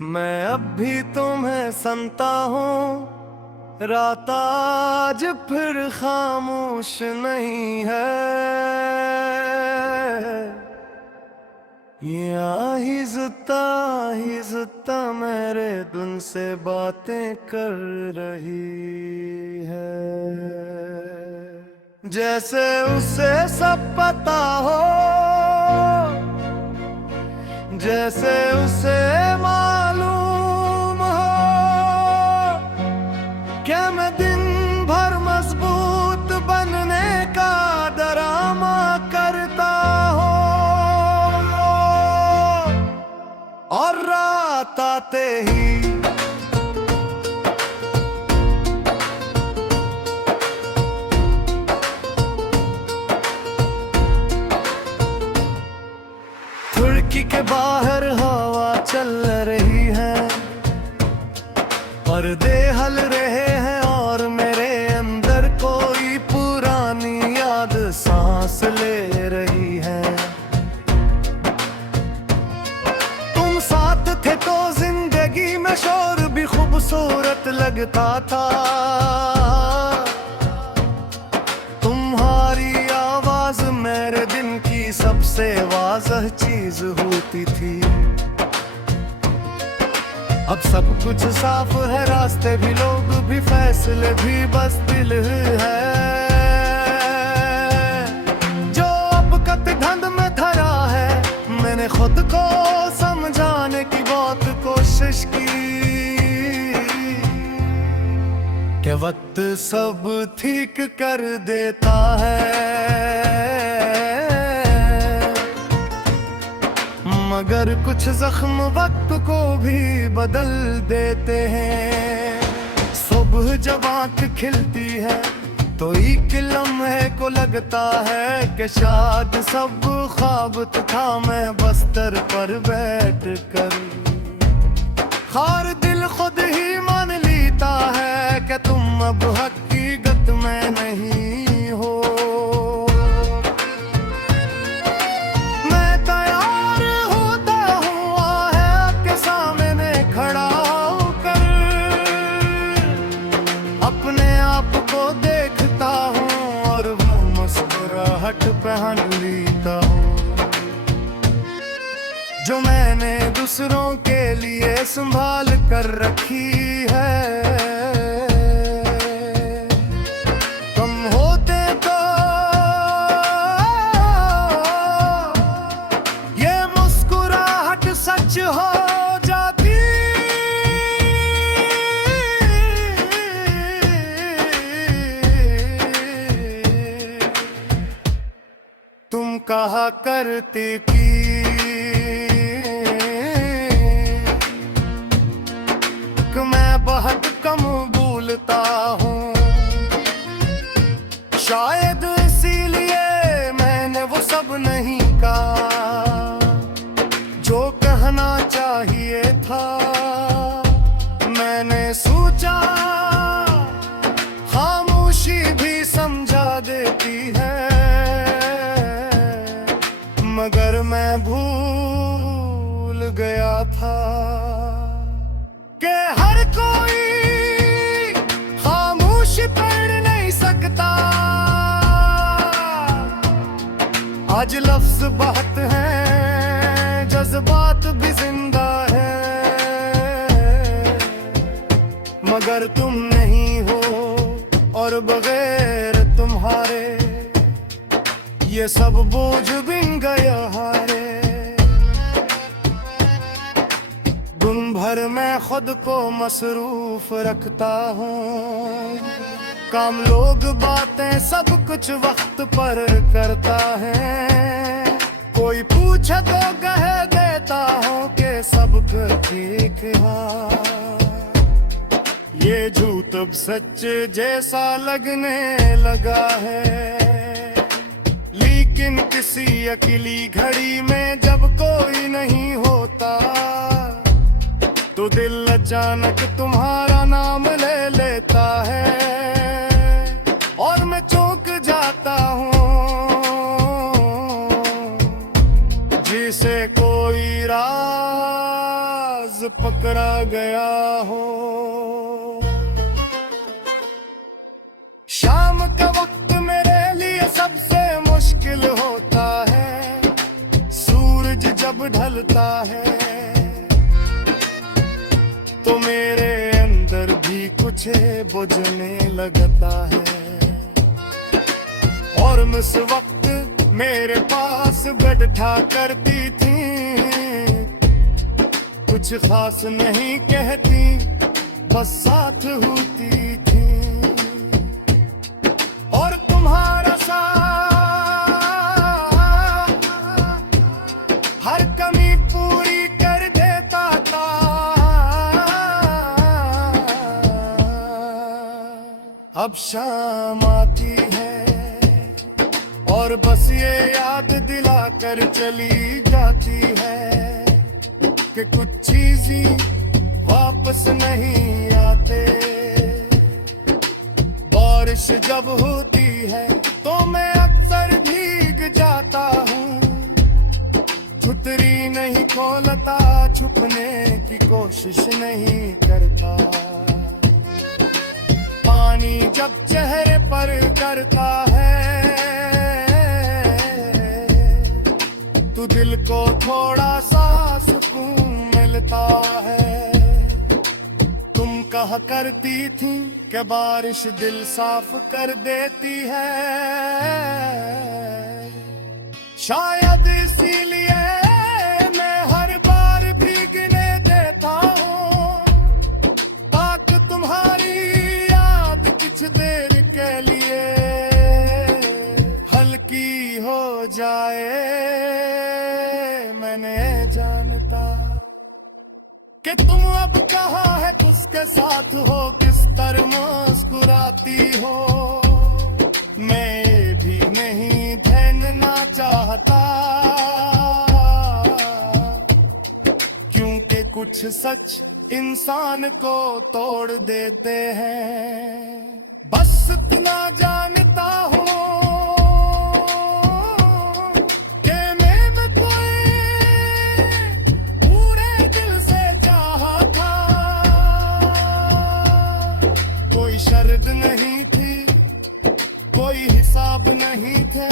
मैं अब भी तुम्हें सुनता हूँ, रात आज फिर खामोश नहीं है। ये आहिज़ता मेरे दिल से बातें कर रही है। जैसे उसे सब पता हो, जैसे उसे मालूम हो क्या मैं दिन भर मजबूत बनने का डरामा करता हूँ, और रात आते ही खिड़की के बाहर हवा चल रही है, पर्दे हल रहे हैं और मेरे अंदर कोई पुरानी याद सांस ले रही है। तुम साथ थे तो जिंदगी में शोर भी खूबसूरत लगता था। तुम्हारी आवाज मेरे दिन की सबसे वाज़ह चीज होती थी। अब सब कुछ साफ है, रास्ते भी, लोग भी, फैसले भी, बस दिल है जो अब कत धंध में धरा है। मैंने खुद को समझाने की बहुत कोशिश की कि वक्त सब ठीक कर देता है, मगर कुछ जख्म वक्त को भी बदल देते हैं। सुबह जब आँख खिलती है तो एक लम्हे को लगता है कि शायद सब ख्वाब था। मैं बस्तर पर बैठ कर खार दिल खुद ही मान लेता है कि तुम अब हकीकत में नहीं हो। मैं तैयार होता हूँ आहे के सामने खड़ा होकर, अपने आप को देखता हूँ और वो मुस्कुराहट पहन लेता हूँ जो मैंने दूसरों के लिए संभाल कर रखी है। तुम होते तो ये मुस्कुराहट सच हो जाती। तुम कहा करती थी मैं बहुत कम भूलता हूँ, शायद इसीलिए मैंने वो सब नहीं कहा जो कहना चाहिए था। मैंने सोचा खामोशी भी समझा देती है, मगर मैं भूल गया था कि हर कोई खामोश पढ़ नहीं सकता। आज लफ्ज बहुत हैं, जज्बात भी जिंदा है, मगर तुम नहीं हो और बगैर तुम्हारे ये सब बोझ बिन गया हारे। दिन भर मैं खुद को मसरूफ रखता हूँ, काम, लोग, बातें, सब कुछ वक्त पर करता है। कोई पूछे तो कह देता हूँ कि सब ठीक है। ये झूठ अब सच जैसा लगने लगा है, लेकिन किसी अकेली घड़ी में जब कोई नहीं होता तो दिल अचानक तुम्हारा नाम ले लेता है और मैं चौंक जाता हूँ। जिसे कोई राज पकड़ घबरा गया हो। शाम का वक्त मेरे लिए सबसे मुश्किल होता है, सूरज जब ढलता है तो मेरे अंदर भी कुछ बुझने लगता है। और उस वक्त मेरे पास बैठा करती थी, कुछ खास नहीं कहती, बस साथ होती थी। और तुम्हारा साथ हर कमी पूरी कर देता था। अब शाम आती है और बस ये याद दिला कर चली जाती है कि कुछ चीजें वापस नहीं आते। बारिश जब होती है तो मैं अक्सर भीग जाता हूँ, छतरी नहीं खोलता, छुपने की कोशिश नहीं करता। पानी जब चेहरे पर करता है तो दिल को थोड़ा सा सुकून मिलता है। तुम कहा करती थी कि बारिश दिल साफ कर देती है, शायद इसीलिए मैं हर बार भीगने देता हूँ, ताकि तुम्हारी याद कुछ देर के लिए हल्की हो जाए। मैंने जानता कि तुम अब कहाँ है, किसके साथ हो, किस तरह मुस्कुराती हो। मैं ये भी नहीं जानना चाहता, क्योंकि कुछ सच इंसान को तोड़ देते हैं। बस इतना जानता हूँ शर्त नहीं थी, कोई हिसाब नहीं थे,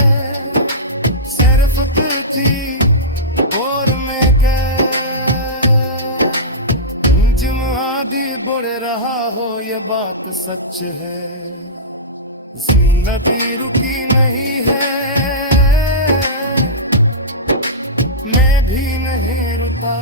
सिर्फ तू थी और मैं जिम आदि बुढ़ रहा हो, ये बात सच है। जिंदगी रुकी नहीं है, मैं भी नहीं रुका।